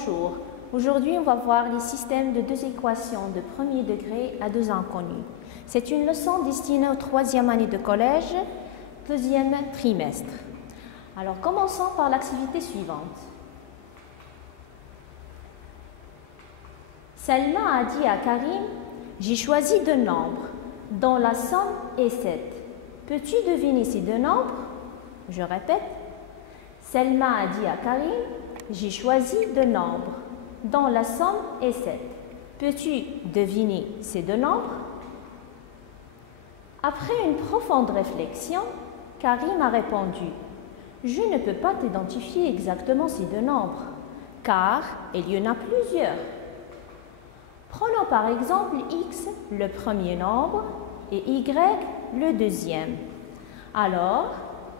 Bonjour, aujourd'hui on va voir les systèmes de deux équations de premier degré à deux inconnus. C'est une leçon destinée aux troisième année de collège, deuxième trimestre. Alors commençons par l'activité suivante. Selma a dit à Karim, j'ai choisi deux nombres dont la somme est 7. Peux-tu deviner ces deux nombres? Je répète. Selma a dit à Karim, j'ai choisi deux nombres dont la somme est 7. Peux-tu deviner ces deux nombres? Après une profonde réflexion, Karim a répondu, je ne peux pas t'identifier exactement ces deux nombres, car il y en a plusieurs. Prenons par exemple x, le premier nombre, et y, le deuxième. Alors,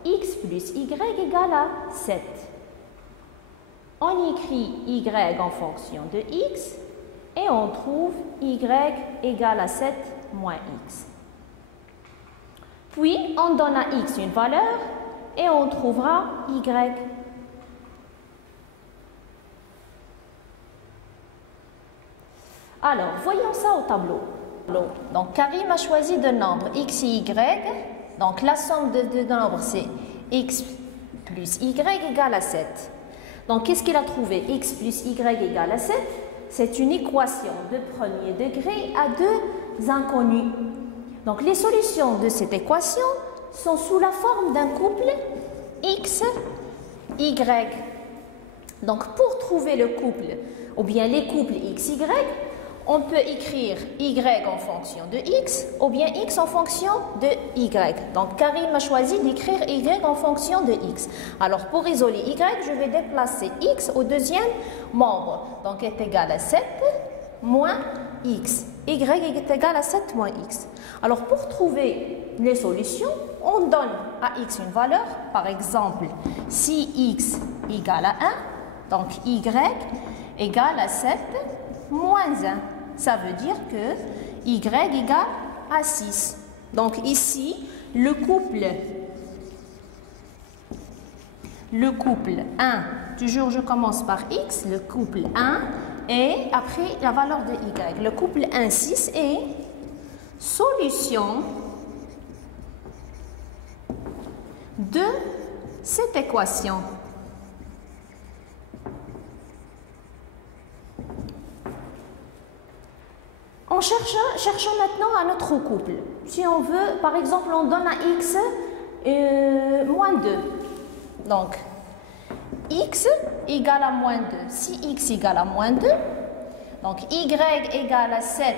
x plus y égale à 7. On écrit y en fonction de x et on trouve y égale à 7 moins x. Puis, on donne à x une valeur et on trouvera y. Alors, voyons ça au tableau. Donc, Karim a choisi deux nombres x et y. Donc, la somme de deux nombres, c'est x plus y égale à 7. Donc, qu'est-ce qu'il a trouvé? X plus y égale à 7. C'est une équation de premier degré à deux inconnus. Donc, les solutions de cette équation sont sous la forme d'un couple x, y. Donc, pour trouver le couple, ou bien les couples x, y, on peut écrire y en fonction de x ou bien x en fonction de y. Donc, Karim a choisi d'écrire y en fonction de x. Alors, pour isoler y, je vais déplacer x au deuxième membre. Donc, est égal à 7 moins x. Y est égal à 7 moins x. Alors, pour trouver les solutions, on donne à x une valeur. Par exemple, si x égale à 1, donc y égale à 7 moins 1. Ça veut dire que y égale à 6. Donc ici, le couple 1, toujours je commence par x, le couple 1, et après la valeur de y. Le couple 1, 6 est solution de cette équation. Cherchons maintenant à notre couple. Si on veut, par exemple, on donne à x moins 2. Donc, x égale à moins 2. Si x égale à moins 2, donc y égale à 7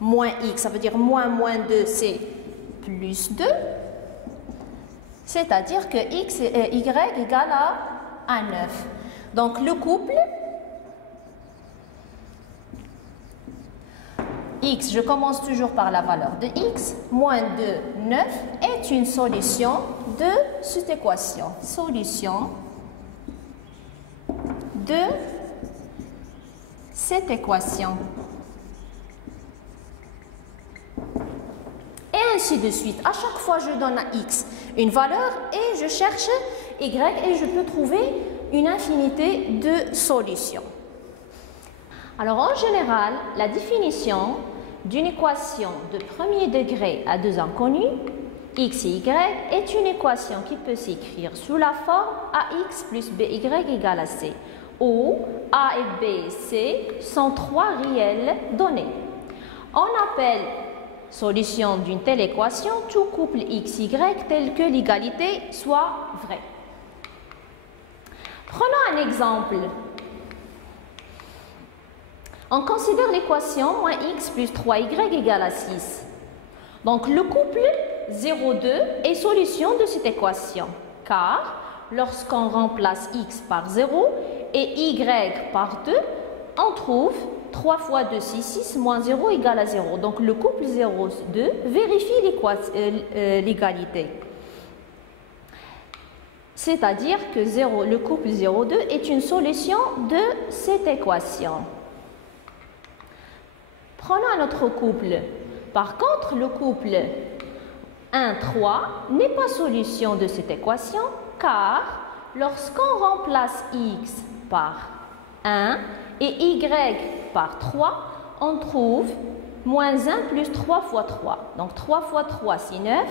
moins x, ça veut dire moins 2, c'est plus 2. C'est-à-dire que y égale à 9. Donc, le couple x, je commence toujours par la valeur de x, moins 2, 9, est une solution de cette équation. Solution de cette équation. Et ainsi de suite. À chaque fois, je donne à x une valeur et je cherche y et je peux trouver une infinité de solutions. Alors, en général, la définition d'une équation de premier degré à deux inconnus, x et y, est une équation qui peut s'écrire sous la forme ax plus by égale à c, où a et b et c sont trois réelles données. On appelle solution d'une telle équation tout couple x, y tel que l'égalité soit vraie. Prenons un exemple. On considère l'équation moins x plus 3y égale à 6. Donc, le couple 0, 2 est solution de cette équation, car lorsqu'on remplace x par 0 et y par 2, on trouve 3 fois 2, 6, 6 moins 0 égale à 0. Donc, le couple 0, 2 vérifie l'égalité. C'est-à-dire que le couple 0, 2 est une solution de cette équation. Prenons un autre couple. Par contre, le couple 1, 3 n'est pas solution de cette équation car lorsqu'on remplace x par 1 et y par 3, on trouve moins 1 plus 3 fois 3. Donc 3 fois 3 c'est 9,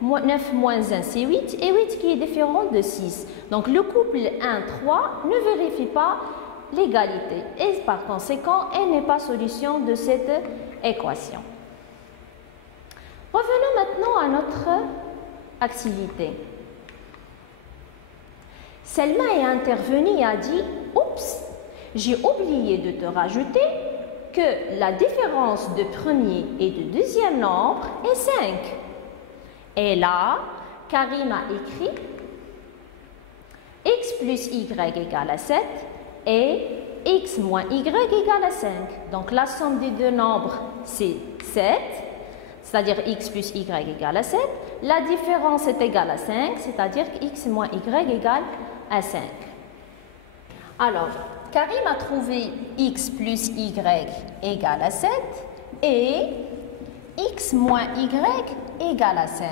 9 moins 1 c'est 8 et 8 qui est différent de 6. Donc le couple 1-3 ne vérifie pas l'égalité et par conséquent elle n'est pas solution de cette équation. Revenons maintenant à notre activité. Selma est intervenue et a dit « Oups, j'ai oublié de te rajouter que la différence de premier et de deuxième nombre est 5. » Et là, Karim a écrit x plus y égale à 7 et x moins y égale à 5. Donc la somme des deux nombres, c'est 7, c'est-à-dire x plus y égale à 7. La différence est égale à 5, c'est-à-dire que x moins y égale à 5. Alors, Karim a trouvé x plus y égale à 7 et x moins y égale à 5.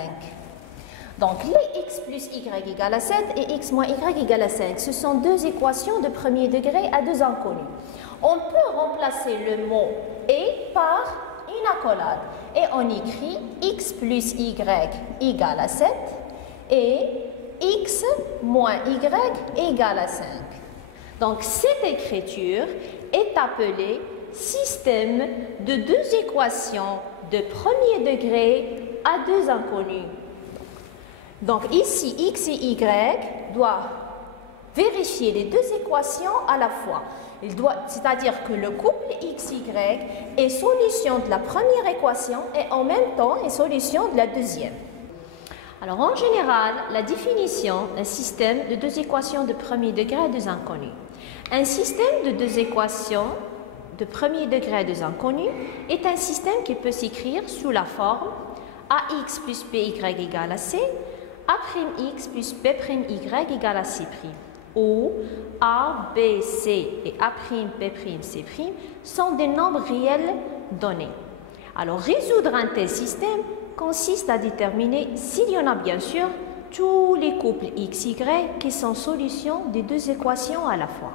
Donc, les x plus y égale à 7 et x moins y égale à 5, ce sont deux équations de premier degré à deux inconnus. On peut remplacer le mot « et » par une accolade et on écrit x plus y égale à 7 et x moins y égale à 5. Donc, cette écriture est appelée système de deux équations de premier degré à deux inconnus. Donc, ici, x et y doivent vérifier les deux équations à la fois. C'est-à-dire que le couple x-y est solution de la première équation et en même temps est solution de la deuxième. Alors, en général, la définition d'un système de deux équations de premier degré à deux inconnus. Un système de deux équations de premier degré à deux inconnus est un système qui peut s'écrire sous la forme ax plus by égale à c, a'x plus b'y égale à c', où a, b, c et a', b', c' sont des nombres réels donnés. Alors, résoudre un tel système consiste à déterminer s'il y en a bien sûr tous les couples x, y qui sont solutions des deux équations à la fois.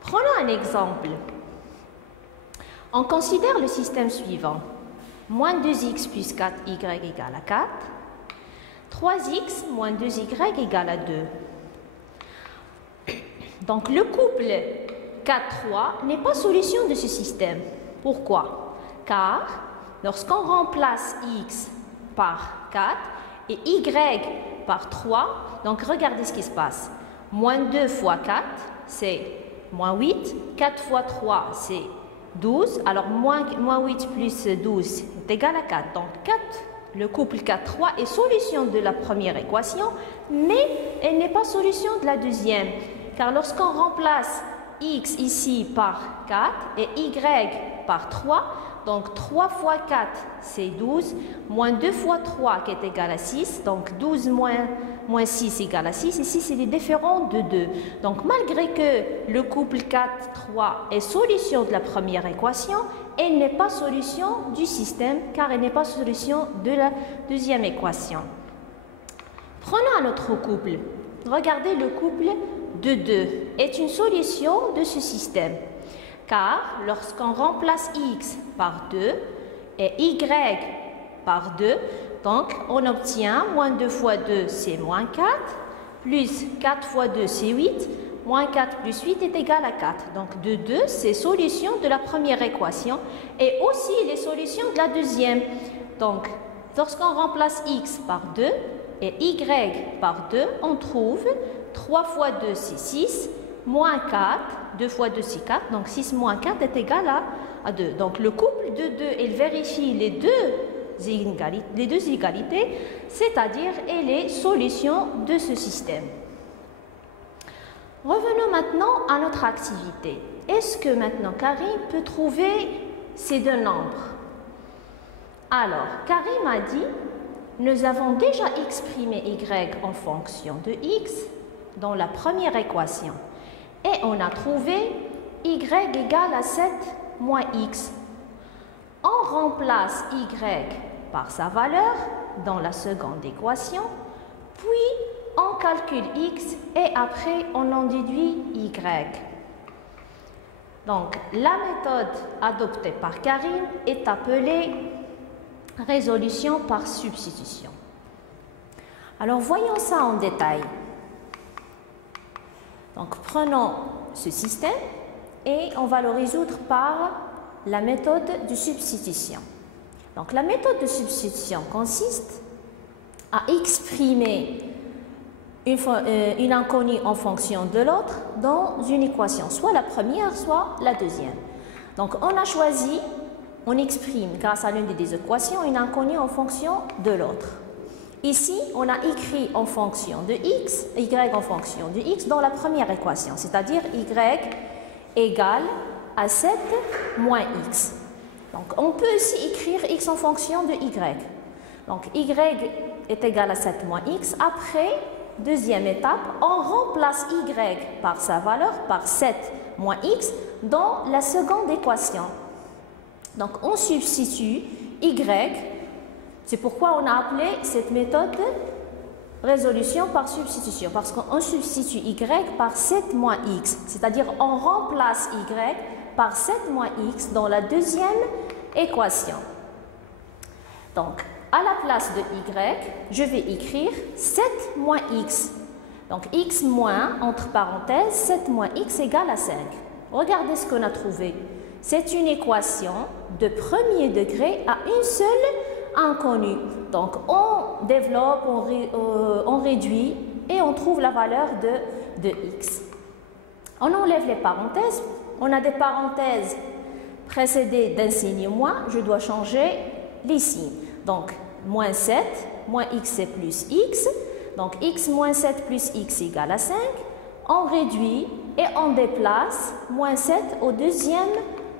Prenons un exemple. On considère le système suivant. Moins 2x plus 4y égale à 4. 3x moins 2y égale à 2. Donc le couple 4-3 n'est pas solution de ce système. Pourquoi? Car lorsqu'on remplace x par 4 et y par 3, donc regardez ce qui se passe. Moins 2 fois 4, c'est moins 8. 4 fois 3, c'est 12. Alors, moins 8 plus 12 est égal à 4. Donc, 4, le couple 4-3 est solution de la première équation, mais elle n'est pas solution de la deuxième. Car lorsqu'on remplace x ici par 4 et y par 3, donc 3 fois 4, c'est 12, moins 2 fois 3 qui est égal à 6, donc 12 moins 6 égale à 6, ici c'est les différents de 2. Donc malgré que le couple 4-3 est solution de la première équation, elle n'est pas solution du système car elle n'est pas solution de la deuxième équation. Prenons un autre couple. Regardez, le couple de 2 est une solution de ce système. Car lorsqu'on remplace x par 2 et y par 2, donc on obtient moins 2 fois 2 c'est moins 4, plus 4 fois 2 c'est 8, moins 4 plus 8 est égal à 4. Donc de 2 c'est solution de la première équation et aussi les solutions de la deuxième. Donc lorsqu'on remplace x par 2 et y par 2, on trouve 3 fois 2 c'est 6, moins 4, 2 fois 2 c'est 4, donc 6 moins 4 est égal à 2. Donc le couple de 2, il vérifie les deux égalités, c'est-à-dire elle est solution de ce système. Revenons maintenant à notre activité. Est-ce que maintenant Karim peut trouver ces deux nombres? Alors, Karim a dit, nous avons déjà exprimé y en fonction de x dans la première équation. Et on a trouvé y égale à 7 moins x. On remplace y par sa valeur dans la seconde équation, puis on calcule x et après on en déduit y. Donc, la méthode adoptée par Karim est appelée résolution par substitution. Alors, voyons ça en détail. Donc, prenons ce système et on va le résoudre par la méthode de substitution. Donc, la méthode de substitution consiste à exprimer une inconnue en fonction de l'autre dans une équation, soit la première, soit la deuxième. Donc, on a choisi, on exprime grâce à l'une des équations une inconnue en fonction de l'autre. Ici, on a écrit en fonction de x, y en fonction de x dans la première équation, c'est-à-dire y égale à 7 moins x. Donc, on peut aussi écrire x en fonction de y. Donc, y est égal à 7 moins x. Après, deuxième étape, on remplace y par sa valeur, par 7 moins x, dans la seconde équation. Donc, on substitue y. C'est pourquoi on a appelé cette méthode résolution par substitution, parce qu'on substitue y par 7 moins x, c'est-à-dire on remplace y par 7 moins x dans la deuxième équation. Donc, à la place de y, je vais écrire 7 moins x. Donc, x moins, entre parenthèses, 7 moins x égale à 5. Regardez ce qu'on a trouvé. C'est une équation de premier degré à une seule inconnue. Donc, on développe, on réduit et on trouve la valeur de x. On enlève les parenthèses. On a des parenthèses précédées d'un signe moins. Je dois changer les signes. Donc, moins 7, moins x c'est plus x. Donc, x moins 7 plus x égale à 5. On réduit et on déplace moins 7 au deuxième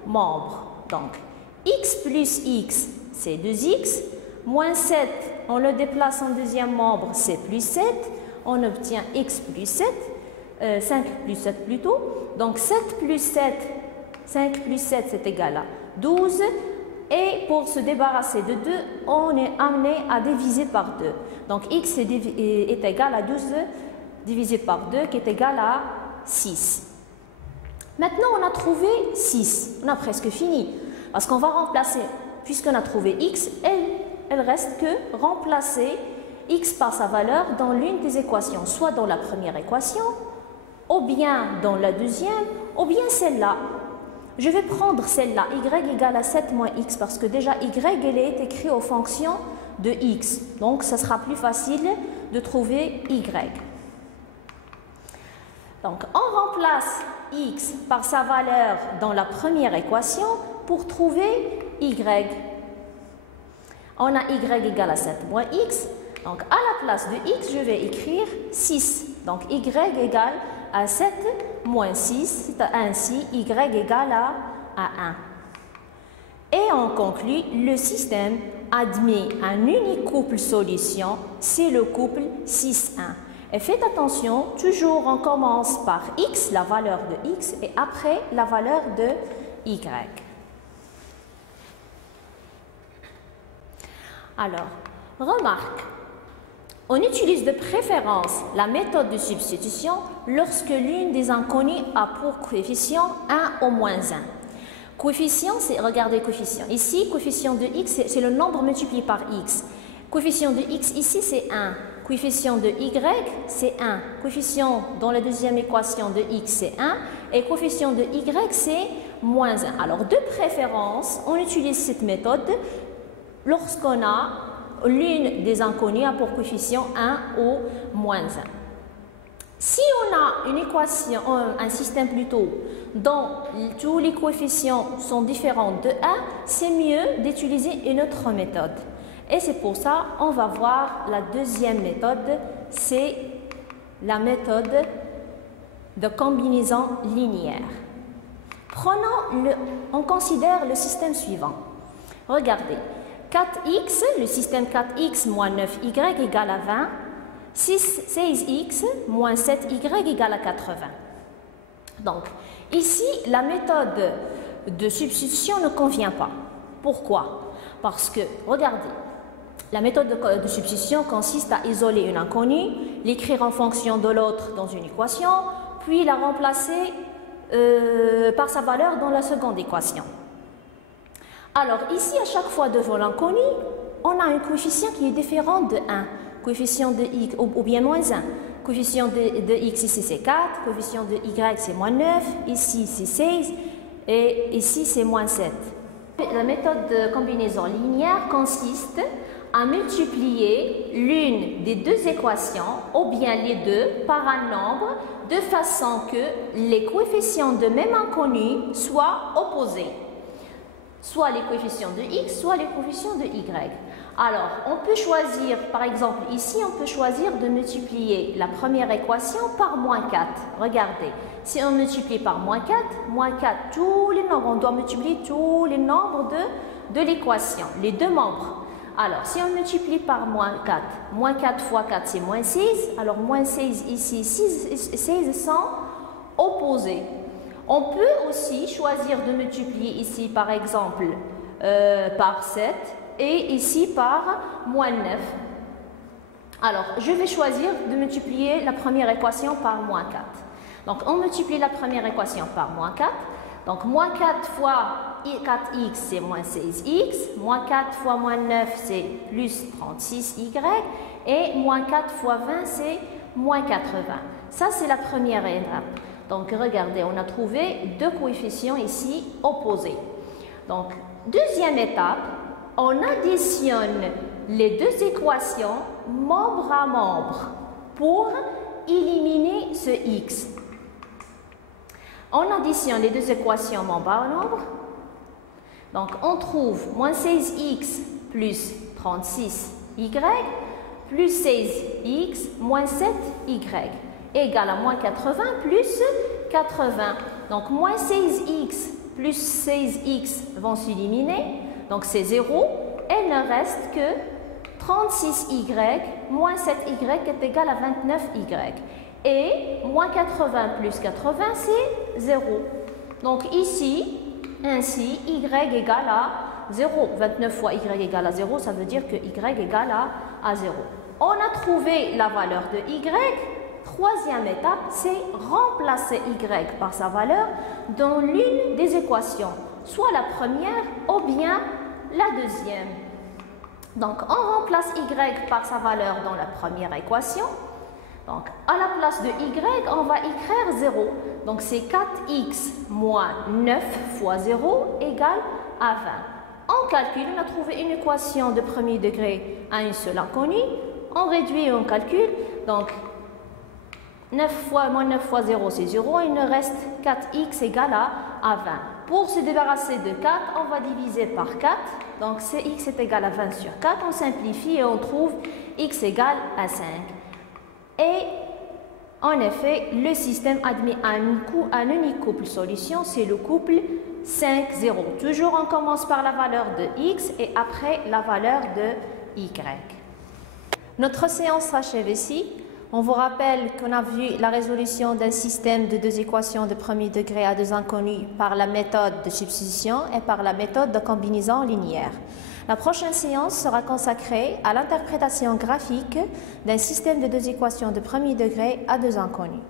membre. Donc, x plus x, c'est 2x. Moins 7, on le déplace en deuxième membre, c'est plus 7. On obtient x plus 7, 5 plus 7 plutôt. Donc, 7 plus 7, 5 plus 7, c'est égal à 12. Et pour se débarrasser de 2, on est amené à diviser par 2. Donc, x est égal à 12 divisé par 2, qui est égal à 6. Maintenant, on a trouvé 6. On a presque fini. Parce qu'on va remplacer, puisqu'on a trouvé x, elle reste que remplacer x par sa valeur dans l'une des équations, soit dans la première équation, ou bien dans la deuxième, ou bien celle-là. Je vais prendre celle-là, y égale à 7 moins x, parce que déjà y, elle est écrite aux fonctions de x. Donc, ça sera plus facile de trouver y. Donc, on remplace x par sa valeur dans la première équation pour trouver y. On a y égale à 7 moins x. Donc, à la place de x, je vais écrire 6. Donc, y égale à 7 moins 6, c'est ainsi y égale à 1. Et on conclut, le système admet un unique couple solution, c'est le couple 6, 1. Et faites attention, toujours on commence par x, la valeur de x, et après la valeur de y. Alors, remarque, on utilise de préférence la méthode de substitution lorsque l'une des inconnues a pour coefficient 1 ou moins 1. Coefficient, c'est, regardez coefficient. Ici, coefficient de x, c'est le nombre multiplié par x. Coefficient de x ici, c'est 1. Coefficient de y, c'est 1. Coefficient dans la deuxième équation de x, c'est 1. Et coefficient de y, c'est moins 1. Alors, de préférence, on utilise cette méthode lorsqu'on a l'une des inconnues a pour coefficient 1 ou moins 1. Si on a une équation, un système plutôt, dont tous les coefficients sont différents de 1, c'est mieux d'utiliser une autre méthode. Et c'est pour ça on va voir la deuxième méthode, c'est la méthode de combinaison linéaire. On considère le système suivant. Regardez. 4x, le système 4x moins 9y égale à 20. 16x moins 7y égale à 80. Donc, ici, la méthode de substitution ne convient pas. Pourquoi? Parce que, regardez, la méthode de substitution consiste à isoler une inconnue, l'écrire en fonction de l'autre dans une équation, puis la remplacer par sa valeur dans la seconde équation. Alors ici, à chaque fois devant l'inconnu, on a un coefficient qui est différent de 1. Coefficient de x ou bien moins 1. Coefficient de x ici c'est 4, coefficient de y c'est moins 9, ici c'est 16 et ici c'est moins 7. La méthode de combinaison linéaire consiste à multiplier l'une des deux équations ou bien les deux par un nombre de façon que les coefficients de même inconnu soient opposés. Soit les coefficients de x, soit les coefficients de y. Alors, on peut choisir, par exemple, ici, on peut choisir de multiplier la première équation par moins 4. Regardez, si on multiplie par moins 4, tous les nombres, on doit multiplier tous les nombres de l'équation, les deux membres. Alors, si on multiplie par moins 4 fois 4, c'est moins 6. Alors, moins 16 ici, 16 sont opposés. On peut aussi choisir de multiplier ici, par exemple, par 7 et ici par moins 9. Alors, je vais choisir de multiplier la première équation par moins 4. Donc, on multiplie la première équation par moins 4. Donc, moins 4 fois 4x, c'est moins 16x. Moins 4 fois moins 9, c'est plus 36y. Et moins 4 fois 20, c'est moins 80. Ça, c'est la première étape. Donc, regardez, on a trouvé deux coefficients ici opposés. Donc, deuxième étape, on additionne les deux équations membre à membre pour éliminer ce x. On additionne les deux équations membre à membre. Donc, on trouve moins 16x plus 36y plus 16x moins 7y égale à moins 80 plus 80. Donc, moins 16x plus 16x vont s'éliminer. Donc, c'est 0. Et il ne reste que 36y moins 7y est égal à 29y. Et moins 80 plus 80, c'est 0. Donc, ici, ainsi, y égale à 0. 29 fois y égale à 0, ça veut dire que y égale à 0. On a trouvé la valeur de y. Troisième étape, c'est remplacer y par sa valeur dans l'une des équations, soit la première ou bien la deuxième. Donc, on remplace y par sa valeur dans la première équation. Donc, à la place de y, on va écrire 0. Donc, c'est 4x moins 9 fois 0 égale à 20. On calcule, on a trouvé une équation de premier degré à une seule inconnue. On réduit et on calcule. Donc, 9 fois 0, c'est 0. Il nous reste 4x égale à 20. Pour se débarrasser de 4, on va diviser par 4. Donc, x est égal à 20 sur 4. On simplifie et on trouve x égale à 5. Et en effet, le système admet un unique couple solution, c'est le couple 5, 0. Toujours, on commence par la valeur de x et après la valeur de y. Notre séance s'achève ici. On vous rappelle qu'on a vu la résolution d'un système de deux équations de premier degré à deux inconnues par la méthode de substitution et par la méthode de combinaison linéaire. La prochaine séance sera consacrée à l'interprétation graphique d'un système de deux équations de premier degré à deux inconnues.